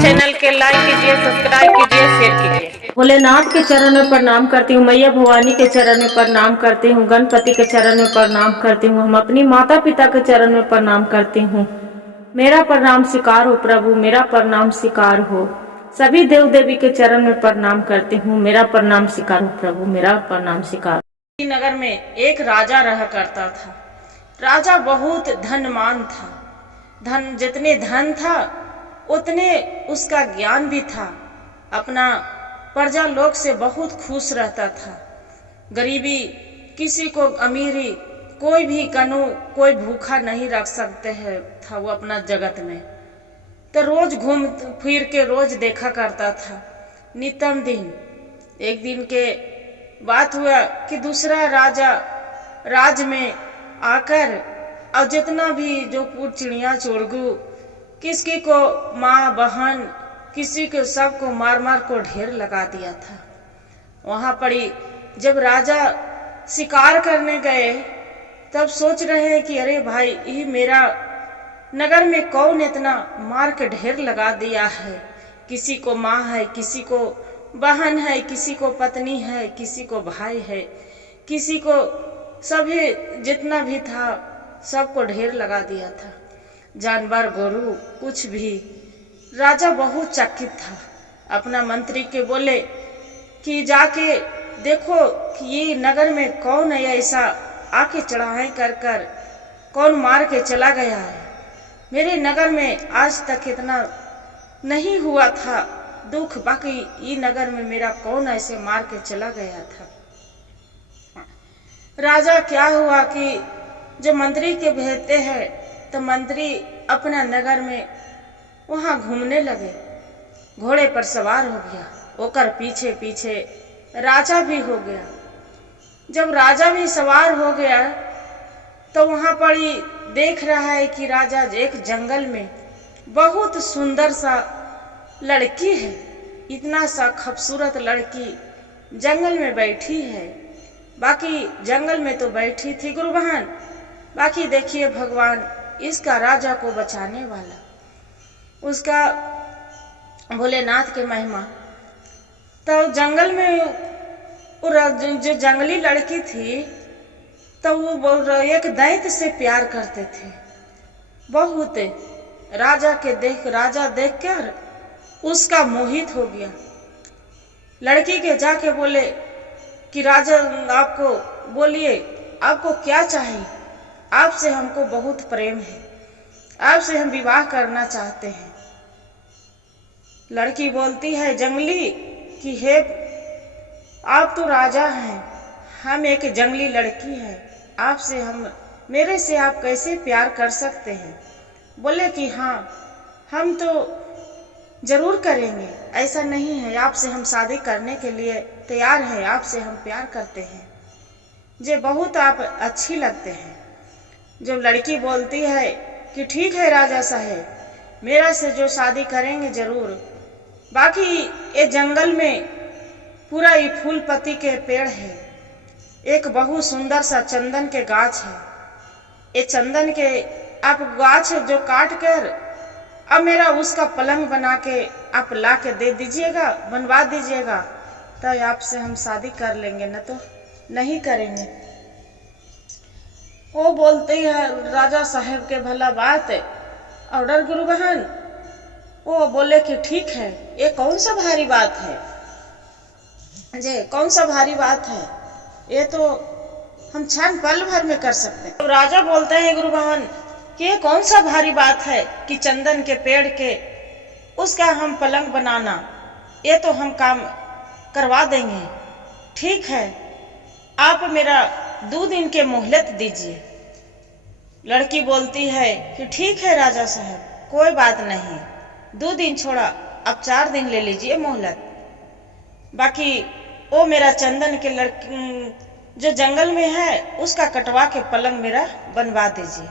Channel के like कीजिए, subscribe कीजिए, शेयर कीजिए। भोलेनाथ के चरण में प्रणाम करती हूँ, मैया भवानी के चरण में प्रणाम करती हूँ, गणपति के चरण में प्रणाम करती हूँ, हम अपनी माता पिता के चरण में प्रणाम करती हूँ। मेरा प्रणाम स्वीकार हो प्रभु, मेरा प्रणाम स्वीकार हो। सभी देव देवी के चरण में प्रणाम करती हूँ, मेरा प्रणाम स्वीकार हो प्रभु, मेरा प्रणाम स्वीकार। नगर में एक राजा रहा करता था। राजा बहुत धनवान था। जितने धन था उतने उसका ज्ञान भी था। अपना प्रजा लोग से बहुत खुश रहता था। गरीबी, किसी को अमीरी, कोई भी कानून, कोई भूखा नहीं रख सकते है था वो अपना जगत में। तो रोज घूम फिर के रोज देखा करता था, नितम दिन। एक दिन के बात हुआ कि दूसरा राजा राज में आकर और जितना भी जो चिड़िया चुड़गू, किसी को माँ बहन, किसी को सबको मार मार को ढेर लगा दिया था। वहां पड़ी जब राजा शिकार करने गए तब सोच रहे हैं कि अरे भाई, ये मेरा नगर में कौन इतना मार के ढेर लगा दिया है। किसी को माँ है, किसी को बहन है, किसी को पत्नी है, किसी को भाई है, किसी को सभी जितना भी था सबको ढेर लगा दिया था। जानवर गोरू कुछ भी। राजा बहुत चकित था। अपना मंत्री के बोले कि जाके देखो कि ये नगर में कौन है ऐसा आके चढ़ाई कर कर कौन मार के चला गया है। मेरे नगर में आज तक इतना नहीं हुआ था दुख, बाकी ये नगर में मेरा कौन ऐसे मार के चला गया था। राजा क्या हुआ कि जब मंत्री के भेजते हैं तो मंत्री अपना नगर में वहां घूमने लगे। घोड़े पर सवार हो गया, ओकर पीछे पीछे राजा भी हो गया। जब राजा भी सवार हो गया तो वहां पर ही देख रहा है कि राजा एक जंगल में बहुत सुंदर सा लड़की है। इतना सा खूबसूरत लड़की जंगल में बैठी है। बाकी जंगल में तो बैठी थी गुरु बहन, बाकी देखिए भगवान इसका राजा को बचाने वाला, उसका भोलेनाथ के महिमा। तो जंगल में जो जंगली लड़की थी तो वो एक दैत्य से प्यार करते थे बहुत। राजा देखकर उसका मोहित हो गया। लड़की के जाके बोले कि राजा आपको बोलिए, आपको क्या चाहिए? आपसे हमको बहुत प्रेम है, आपसे हम विवाह करना चाहते हैं। लड़की बोलती है जंगली कि हे, आप तो राजा हैं, हम एक जंगली लड़की है, आपसे मेरे से आप कैसे प्यार कर सकते हैं? बोले कि हाँ, हम तो जरूर करेंगे, ऐसा नहीं है, आपसे हम शादी करने के लिए तैयार हैं, आपसे हम प्यार करते हैं, जे बहुत आप अच्छी लगते हैं। जब लड़की बोलती है कि ठीक है राजा साहेब, मेरा से जो शादी करेंगे जरूर। बाकी ये जंगल में पूरा ये फूल पत्ती के पेड़ है, एक बहुत सुंदर सा चंदन के गाछ है। ये चंदन के आप गाछ जो काट कर अब मेरा उसका पलंग बना के आप ला के दे दीजिएगा, बनवा दीजिएगा, तो आपसे हम शादी कर लेंगे, न तो नहीं करेंगे। वो बोलते है राजा साहेब के भला बात है, ऑर्डर गुरु बहन। वो बोले कि ठीक है, ये कौन सा भारी बात है जे, कौन सा भारी बात है, ये तो हम क्षण पल भर में कर सकते हैं। तो राजा बोलते हैं गुरु बहन कि ये कौन सा भारी बात है कि चंदन के पेड़ के उसका हम पलंग बनाना, ये तो हम काम करवा देंगे। ठीक है, आप मेरा 2 दिन के मोहलत दीजिए। लड़की बोलती है कि ठीक है राजा साहब, कोई बात नहीं, 2 दिन छोड़ा, अब 4 दिन ले लीजिए मोहलत। बाकी वो मेरा चंदन के जो जंगल में है उसका कटवा के पलंग मेरा बनवा दीजिए,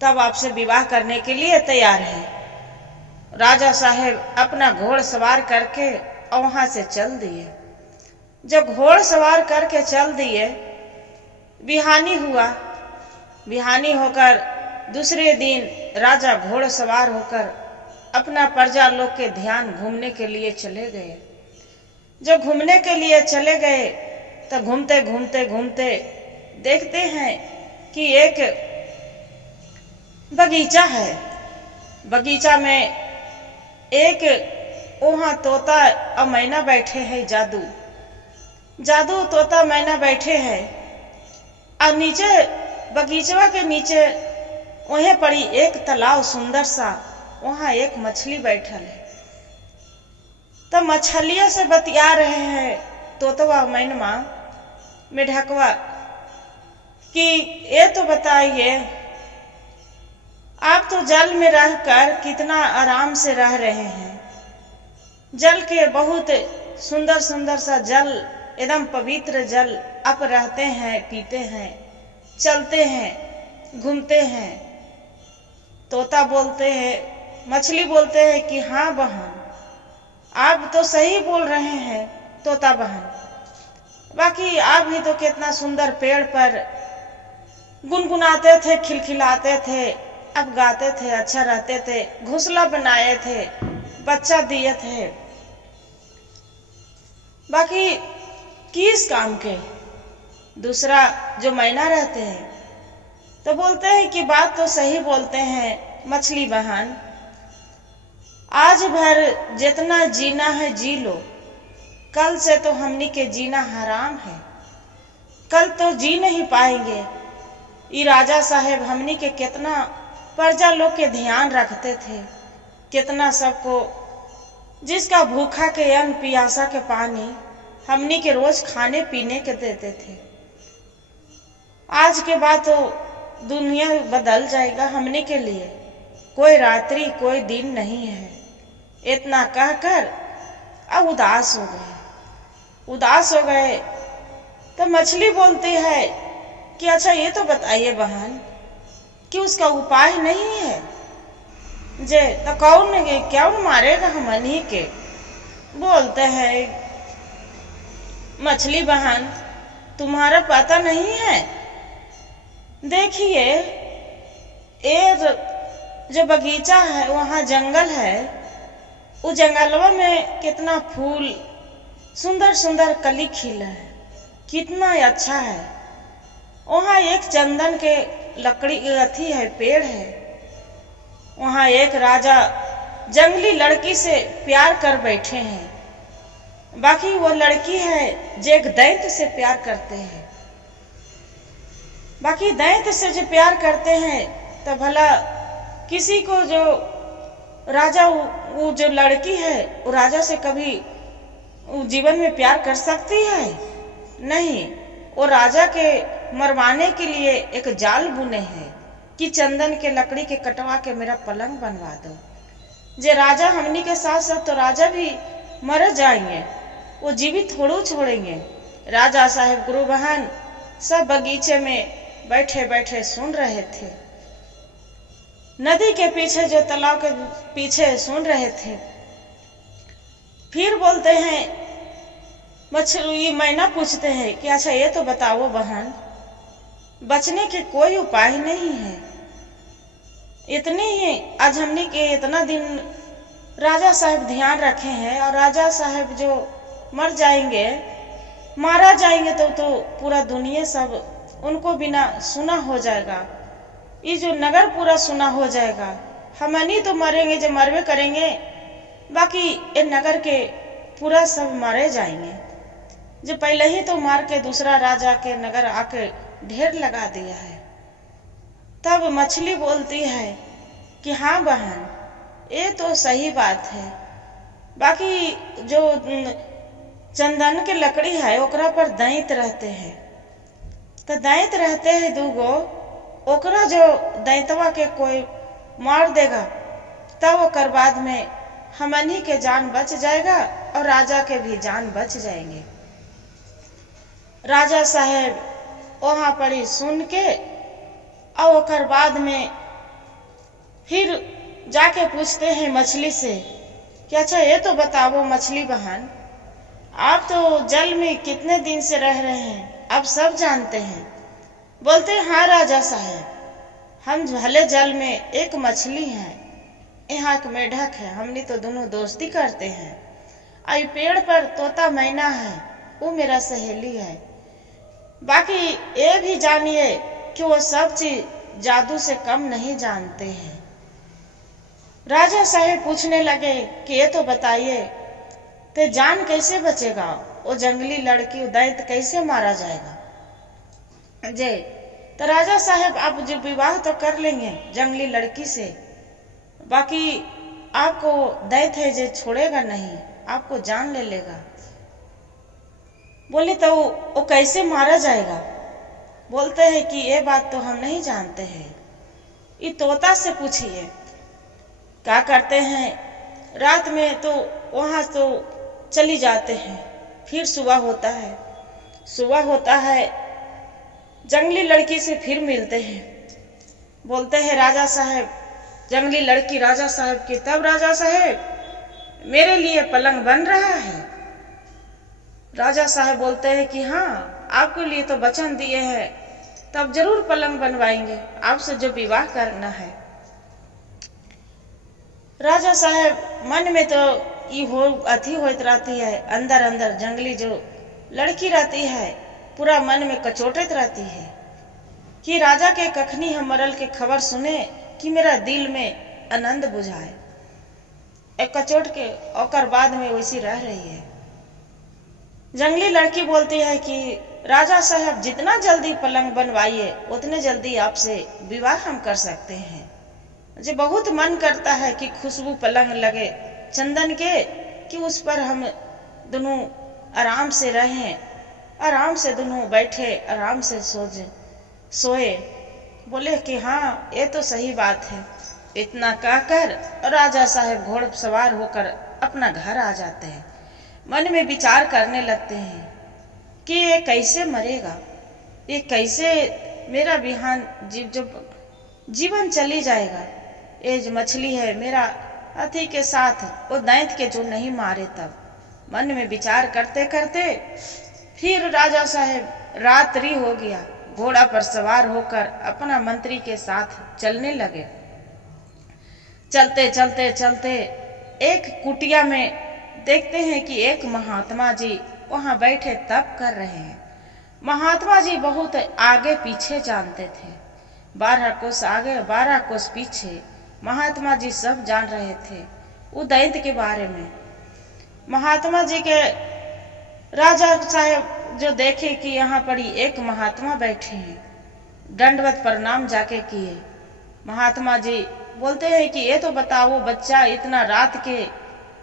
तब आपसे विवाह करने के लिए तैयार है। राजा साहेब अपना घोड़ सवार करके और वहां से चल दिए। जब घोड़ सवार करके चल दिए, बिहानी हुआ। बिहानी होकर दूसरे दिन राजा घोड़सवार होकर अपना प्रजा लोग के ध्यान घूमने के लिए चले गए। जब घूमने के लिए चले गए तो घूमते घूमते घूमते देखते हैं कि एक बगीचा है। बगीचा में एक वहाँ तोता और मैना बैठे हैं। जादू तोता मैना बैठे हैं और नीचे बगीचवा के नीचे वहीं पड़ी एक तालाब सुंदर सा, वहाँ एक मछली बैठल है। तो मछलियों से बतिया रहे हैं तोतवा मैनमा मेढकवा कि ये तो बताइए, आप तो जल में रहकर कितना आराम से रह रहे हैं। जल के बहुत सुंदर सुंदर सा जल, एकदम पवित्र जल आप रहते हैं, पीते हैं, चलते हैं, घूमते हैं। तोता बोलते हैं, मछली बोलते हैं कि हाँ बहन, आप तो सही बोल रहे हैं तोता बहन। बाकी आप भी तो कितना सुंदर पेड़ पर गुनगुनाते थे, खिलखिलाते थे, अब गाते थे, अच्छा रहते थे, घोंसला बनाए थे, बच्चा दिए थे। बाकी किस काम के? दूसरा जो मैना रहते हैं तो बोलते हैं कि बात तो सही बोलते हैं मछली बहन, आज भर जितना जीना है जी लो, कल से तो हमनी के जीना हराम है, कल तो जी नहीं पाएंगे। ये राजा साहेब हमनी के कितना प्रजा लोग के ध्यान रखते थे, कितना सबको, जिसका भूखा के अन्न पियासा के पानी हमनी के रोज खाने पीने के देते थे। आज के बाद तो दुनिया बदल जाएगा हमने के लिए, कोई रात्रि कोई दिन नहीं है। इतना कहकर अब उदास हो गए। तो मछली बोलती है कि अच्छा ये तो बताइए बहन कि उसका उपाय नहीं है जे तो कौन क्या मारेगा हमनी के? बोलते हैं मछली बहन, तुम्हारा पता नहीं है, देखिए ये जो बगीचा है वहाँ जंगल है, उस जंगलवा में कितना फूल सुंदर सुंदर कली खिला है, कितना अच्छा है। वहाँ एक चंदन के लकड़ी अथी है, पेड़ है। वहाँ एक राजा जंगली लड़की से प्यार कर बैठे हैं। बाकी वो लड़की है जो एक दैत्य से प्यार करते हैं। बाकी दैत्य से जो प्यार करते हैं तो भला किसी को जो राजा, वो जो लड़की है वो राजा से कभी जीवन में प्यार कर सकती है? नहीं। वो राजा के मरवाने के लिए एक जाल बुने हैं कि चंदन के लकड़ी के कटवा के मेरा पलंग बनवा दो। जे राजा हमनी के साथ साथ तो राजा भी मर जाएंगे, वो जीवित थोड़ो छोड़ेंगे। राजा साहेब गुरु बहन सब बगीचे में बैठे बैठे सुन रहे थे, नदी के पीछे जो तालाब के पीछे सुन रहे थे। फिर बोलते हैं मछली, मैना पूछते हैं कि अच्छा ये तो बताओ बहन, बचने के कोई उपाय नहीं है? इतने ही आज हमने के इतना दिन राजा साहब ध्यान रखे हैं, और राजा साहब जो मर जाएंगे, मारा जाएंगे तो पूरा दुनिया सब उनको बिना सुना हो जाएगा। ये जो नगर पूरा सुना हो जाएगा। हमनी तो मरेंगे, जो मरवे करेंगे, बाकी ये नगर के पूरा सब मारे जाएंगे। जो पहले ही तो मार के दूसरा राजा के नगर आके ढेर लगा दिया है। तब मछली बोलती है कि हाँ बहन, ये तो सही बात है। बाकी जो चंदन के लकड़ी है ओकरा पर दैत रहते हैं, तो दैत रहते हैं दूगो, ओकरा जो दैतवा के कोई मार देगा तब ओकर बाद में हमनी के जान बच जाएगा और राजा के भी जान बच जाएंगे। राजा साहेब वहाँ पड़ी सुन के और ओकर बाद में फिर जाके पूछते हैं मछली से कि अच्छा ये तो बताओ मछली बहन, आप तो जल में कितने दिन से रह रहे हैं, आप सब जानते हैं। बोलते हैं हाँ राजा साहब, हम भले जल में एक मछली हैं, यहाँ एक मेढक है, हमने तो दोनों दोस्ती करते हैं। आई पेड़ पर तोता मैना है, वो मेरा सहेली है। बाकी ये भी जानिए कि वो सब चीज जादू से कम नहीं जानते हैं। राजा साहेब पूछने लगे कि ये तो बताइए, ते जान कैसे बचेगा? वो जंगली लड़की दैत्य कैसे मारा जाएगा? जे तो राजा साहेब आप जो विवाह तो कर लेंगे जंगली लड़की से, बाकी आपको दैत्य है जो छोड़ेगा नहीं, आपको जान ले लेगा। बोले तो वो कैसे मारा जाएगा? बोलते हैं कि ये बात तो हम नहीं जानते हैं, ये तोता से पूछिए। क्या करते हैं, रात में तो वहां तो चली जाते हैं, फिर सुबह होता है जंगली लड़की से फिर मिलते हैं। बोलते हैं राजा साहब, जंगली लड़की राजा साहब की, तब राजा साहब मेरे लिए पलंग बन रहा है। राजा साहब बोलते हैं कि हाँ, आपके लिए तो वचन दिए हैं, तब जरूर पलंग बनवाएंगे, आपसे जो विवाह करना है। राजा साहब मन में तो ये अथी होती रहती है, अंदर अंदर जंगली जो लड़की रहती है पूरा मन में कचोटत रहती है कि राजा के कखनी हम मरल के खबर सुने कि मेरा दिल में आनंद बुझाए। एक कचोट के और बाद में वैसी रह रही है। जंगली लड़की बोलती है कि राजा साहब जितना जल्दी पलंग बनवाइए उतने जल्दी आपसे विवाह हम कर सकते हैं। मुझे बहुत मन करता है कि खुशबू पलंग लगे चंदन के, कि उस पर हम दोनों आराम से रहें, आराम से दोनों बैठे, आराम से सोए। बोले कि हाँ, ये तो सही बात है। इतना कहकर राजा साहब घोड़ सवार होकर अपना घर आ जाते हैं। मन में विचार करने लगते हैं कि ये कैसे मरेगा, ये कैसे मेरा बिहान जीवन चली जाएगा। ये जो मछली है मेरा अति के साथ वो दैत्य के जो नहीं मारे। तब मन में विचार करते करते फिर राजा साहब रात्रि हो गया, घोड़ा पर सवार होकर अपना मंत्री के साथ चलने लगे। चलते चलते चलते एक कुटिया में देखते हैं कि एक महात्मा जी वहां बैठे तप कर रहे हैं। महात्मा जी बहुत आगे पीछे जानते थे, 12 कोस आगे 12 कोस पीछे महात्मा जी सब जान रहे थे वो दैत्य के बारे में। महात्मा जी के राजा साहब जो देखे कि यहाँ पर एक महात्मा बैठे हैं, दंडवत प्रणाम जाके किए। महात्मा जी बोलते हैं कि ये तो बताओ बच्चा, इतना रात के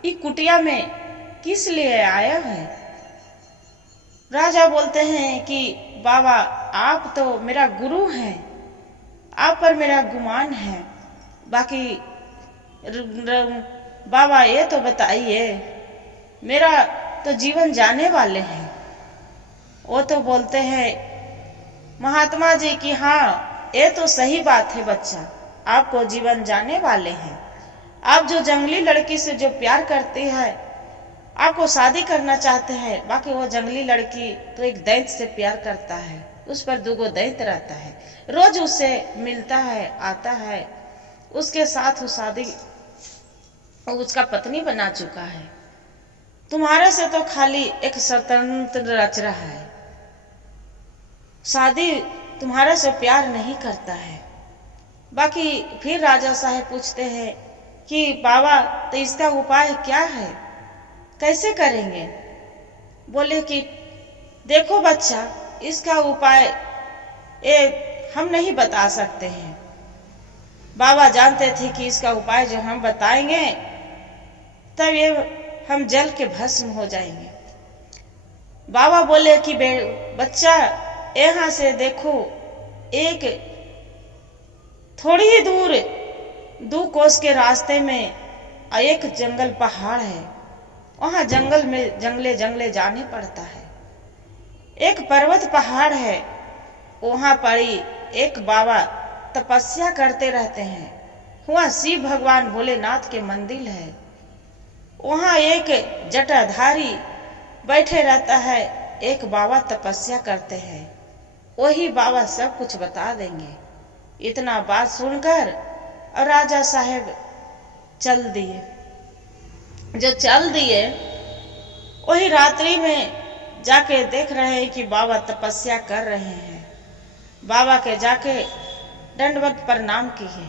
इस कुटिया में किस लिए आया है? राजा बोलते हैं कि बाबा आप तो मेरा गुरु हैं, आप पर मेरा गुमान है, बाकी बाबा ये तो बताइए मेरा तो जीवन जाने वाले हैं। वो तो बोलते हैं महात्मा जी कि हाँ ये तो सही बात है बच्चा, आपको जीवन जाने वाले हैं। आप जो जंगली लड़की से जो प्यार करते हैं, आपको शादी करना चाहते हैं, बाकी वो जंगली लड़की तो एक दैत्य से प्यार करता है, उस पर 2 दैत्य रहता है, रोज उससे मिलता है, आता है, उसके साथ वो शादी उसका पत्नी बना चुका है। तुम्हारे से तो खाली एक स्वतंत्र रच रहा है, शादी तुम्हारे से प्यार नहीं करता है। बाकी फिर राजा साहब पूछते हैं कि बाबा तो इसका उपाय क्या है, कैसे करेंगे? बोले कि देखो बच्चा, इसका उपाय हम नहीं बता सकते हैं। बाबा जानते थे कि इसका उपाय जो हम बताएंगे तब ये हम जल के भस्म हो जाएंगे। बाबा बोले कि बच्चा यहाँ से देखो, एक थोड़ी ही दूर 2 कोस के रास्ते में एक जंगल पहाड़ है, वहां जंगल में जंगले जाने पड़ता है। एक पर्वत पहाड़ है, वहां पर एक बाबा तपस्या करते रहते हैं, वहां शिव भगवान भोलेनाथ के मंदिर है। वहां एक जटाधारी बैठे रहता है, एक बाबा तपस्या करते हैं, वही बाबा सब कुछ बता देंगे। इतना बात सुनकर और राजा साहेब चल दिए। जो चल दिए वही रात्रि में जाके देख रहे हैं कि बाबा तपस्या कर रहे हैं। बाबा के जाके दंडवत प्रणाम किए।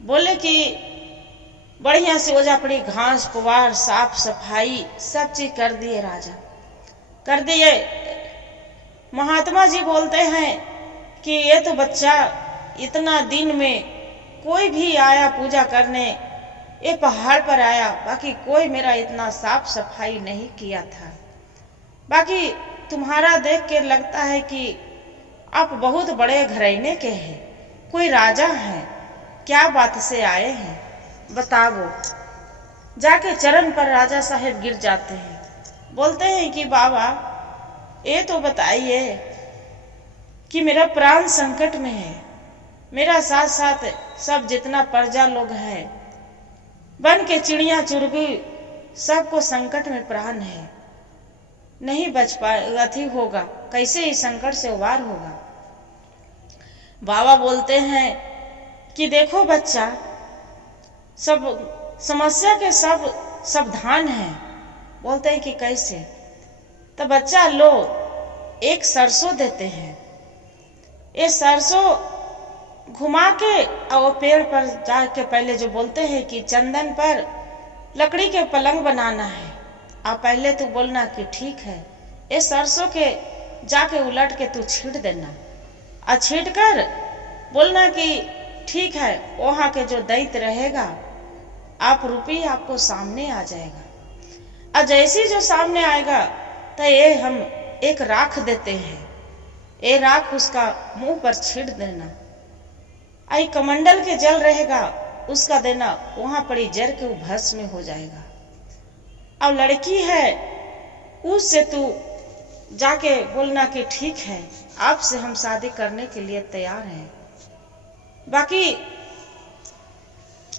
बोले कि बढ़िया से ओझापड़ी घास पुआर साफ सफाई सब चीज कर दिए। राजा कर दिए। महात्मा जी बोलते हैं कि ये तो बच्चा इतना दिन में कोई भी आया पूजा करने, ये पहाड़ पर आया, बाकी कोई मेरा इतना साफ सफाई नहीं किया था। बाकी तुम्हारा देख के लगता है कि आप बहुत बड़े घराने के हैं, कोई राजा हैं, क्या बात से आए हैं बताओ। जाके चरण पर राजा साहेब गिर जाते हैं। बोलते हैं कि बाबा ये तो बताइए कि मेरा प्राण संकट में है, मेरा साथ साथ सब जितना प्रजा लोग है, बन के चिड़िया चुरगी सबको संकट में प्राण है, नहीं बच पाएगा, अथी होगा, कैसे इस संकट से उबार होगा। बाबा बोलते हैं कि देखो बच्चा, सब समस्या के सब सावधान है। बोलते हैं कि कैसे। तो बच्चा लो एक सरसों देते हैं, ये सरसों घुमा के और वो पेड़ पर जाके पहले जो बोलते हैं कि चंदन पर लकड़ी के पलंग बनाना है, आप पहले तो बोलना कि ठीक है, ये सरसों के जाके उलट के तू छींट देना, और छींट कर बोलना कि ठीक है, वहाँ के जो दैत्य रहेगा आप रुपये आपको सामने आ जाएगा। और जैसे जो सामने आएगा तो ये हम एक राख देते हैं, ये राख उसका मुंह पर छींट देना, आई कमंडल के जल रहेगा उसका देना, वहां पड़ी जर के वो भस्म में हो जाएगा। अब लड़की है उससे तू जाके बोलना कि ठीक है, आपसे हम शादी करने के लिए तैयार हैं। बाकी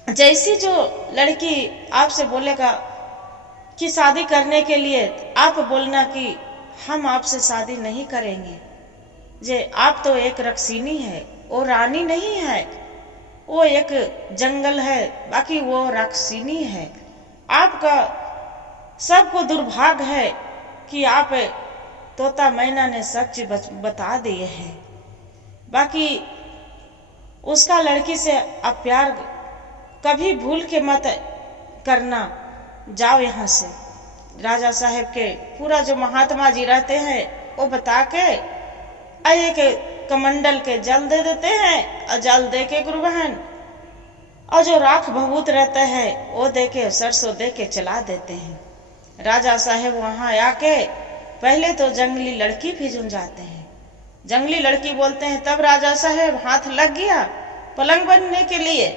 जैसी जो लड़की आपसे बोलेगा कि शादी करने के लिए, आप बोलना कि हम आपसे शादी नहीं करेंगे, जे आप तो एक रक्षिणी है, वो रानी नहीं है, वो एक जंगल है, बाकी वो राक्षिणी है। आपका सबको दुर्भाग्य है कि आप तोता मैना ने सब चीज बता दिए हैं। बाकी उसका लड़की से आप प्यार कभी भूल के मत करना, जाओ यहाँ से। राजा साहेब के पूरा जो महात्मा जी रहते हैं वो बता के एक कमंडल के जल दे देते हैं, और जल दे के गुरु बहन, और जो राख भभूत रहता है वो दे के सरसों दे के चला देते हैं। राजा साहेब वहां आके पहले तो जंगली लड़की भी जुन जाते हैं। जंगली लड़की बोलते हैं, तब राजा साहेब हाथ लग गया पलंग बनने के लिए।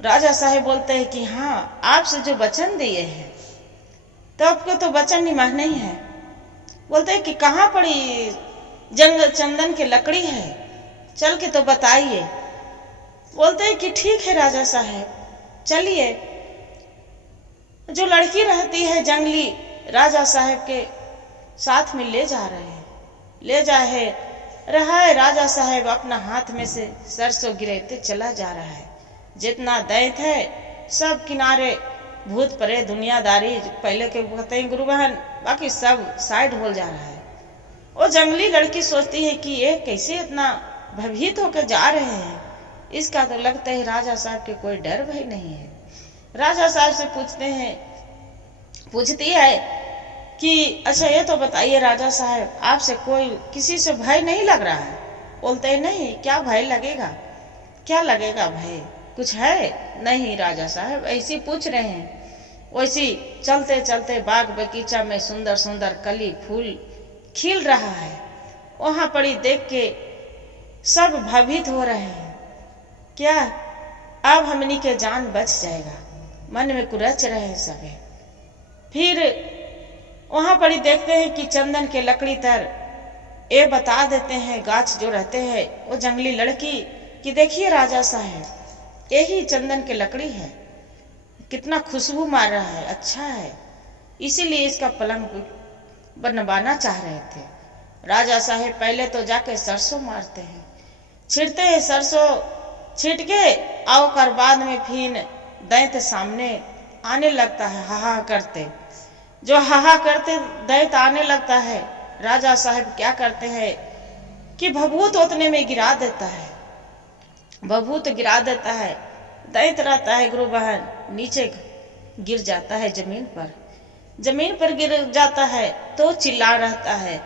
राजा साहेब बोलते हैं कि हाँ, आपसे जो वचन दिए हैं तो आपको तो वचन निभाना ही है। बोलते हैं कि कहाँ पड़ी जंगल चंदन की लकड़ी है, चल के तो बताइए। बोलते हैं कि ठीक है राजा साहेब, चलिए। जो लड़की रहती है जंगली राजा साहेब के साथ में ले जा रहे हैं, ले जाए रहा है। राजा साहेब अपना हाथ में से सरसों गिरते चला जा रहा है। जितना दैत्य है सब किनारे, भूत परे दुनियादारी पहले के कहते हैं गुरु बहन, बाकी सब साइड हो जा रहा है। वो जंगली लड़की सोचती है कि ये कैसे इतना भयभीत होकर जा रहे हैं, इसका तो लगता है राजा साहब के कोई डर भय नहीं है। राजा साहब से पूछती है कि अच्छा ये तो बताइए राजा साहब, आपसे कोई किसी से भय नहीं लग रहा है? बोलते हैं नहीं, क्या भय लगेगा, क्या लगेगा भय, कुछ है नहीं राजा साहब, ऐसी पूछ रहे हैं। वैसी चलते चलते बाग बगीचा में सुंदर सुंदर कली फूल खिल रहा है, वहां पड़ी देख के सब भयभीत हो रहे हैं, क्या अब हमनी के जान बच जाएगा, मन में कुरच रहे सभी। फिर वहां पड़ी देखते हैं कि चंदन के लकड़ी तर ये बता देते हैं गाछ जो रहते हैं वो जंगली लड़की कि देखिए राजा साहब, यही चंदन के लकड़ी है, कितना खुशबू मार रहा है, अच्छा है, इसीलिए इसका पलंग बनवाना चाह रहे थे। राजा साहेब पहले तो जाके सरसों मारते हैं, छिड़ते हैं सरसों छीट के और कर बाद में फिर दैत सामने आने लगता है हाहा करते। जो हाहा करते दैत आने लगता है, राजा साहब क्या करते हैं कि भभूत उतने में गिरा देता है, भभूत गिरा देता है। दैत रहता है गुरु बहन नीचे गिर जाता है जमीन पर गिर जाता है तो चिल्ला रहता है,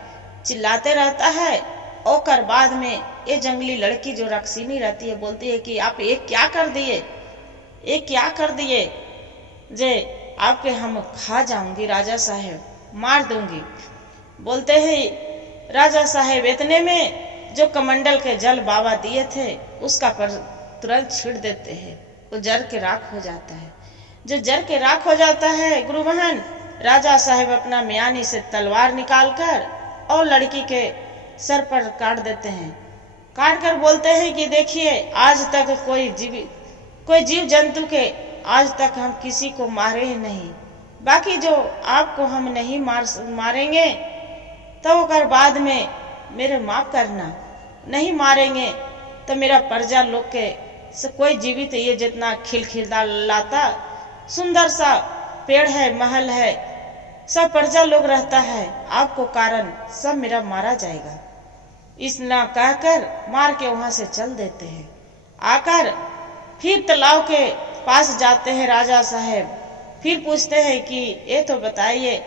चिल्लाते रहता है। और कर बाद में ये जंगली लड़की जो रक्सीनी रहती है बोलती है कि आप ये क्या कर दिए, ये क्या कर दिए जे आपके हम खा जाऊंगी राजा साहेब, मार दूंगी। बोलते हैं राजा साहेब इतने में जो कमंडल के जल बाबा दिए थे उसका पर तुरंत छीड़ देते हैं, वो जर के राख हो जाता है। जो जर के राख हो जाता है गुरु बहन, राजा साहेब अपना म्यानी से तलवार निकालकर और लड़की के सर पर काट देते हैं। काट कर बोलते हैं कि देखिए आज तक कोई जीव जंतु के आज तक हम किसी को मारे ही नहीं, बाकी जो आपको हम नहीं मारेंगे तो कर बाद में मेरे माफ करना, नहीं तो मेरा प्रजा लोग के से कोई जीवित ये जितना खिलखिलाता सुंदर सा पेड़ है, महल है, सब प्रजा लोग रहता है, आपको कारण सब मेरा मारा जाएगा। इस ना कहकर मार के वहां से चल देते हैं। आकर फिर तालाब के पास जाते हैं राजा साहेब, फिर पूछते हैं कि ये तो बताइए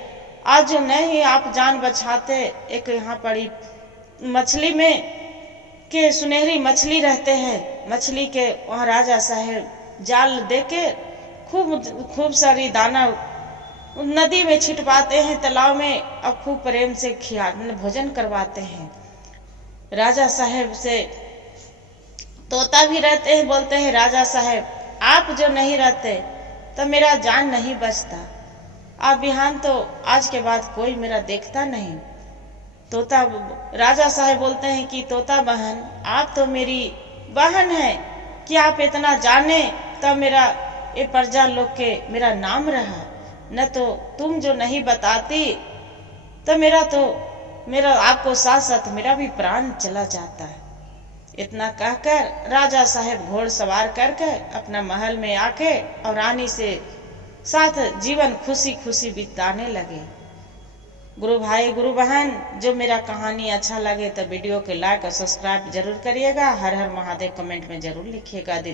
आज जो नहीं आप जान बचाते, एक यहाँ पड़ी मछली में के सुनहरी मछली रहते हैं, मछली के वहाँ राजा साहेब जाल देके खूब सारी दाना नदी में छिटवाते हैं, तालाब में, और खूब प्रेम से भोजन करवाते हैं। राजा साहेब से तोता भी रहते हैं, बोलते हैं राजा साहेब आप जो नहीं रहते तो मेरा जान नहीं बचता, आप बिहान तो आज के बाद कोई मेरा देखता नहीं। तोता राजा साहेब बोलते हैं कि तोता बहन आप तो मेरी बहन है, कि आप इतना जाने तब मेरा ये प्रजा लोग के मेरा नाम रहा, न तो तुम जो नहीं बताती तो मेरा आपको साथ साथ मेरा भी प्राण चला जाता है। इतना कहकर राजा साहेब घोड़ सवार करके अपना महल में आके और रानी से साथ जीवन खुशी खुशी बिताने लगे। गुरु भाई गुरु बहन, जो मेरा कहानी अच्छा लगे तो वीडियो के लाइक और सब्सक्राइब जरूर करिएगा। हर हर महादेव कमेंट में जरूर लिखिएगा दीदी।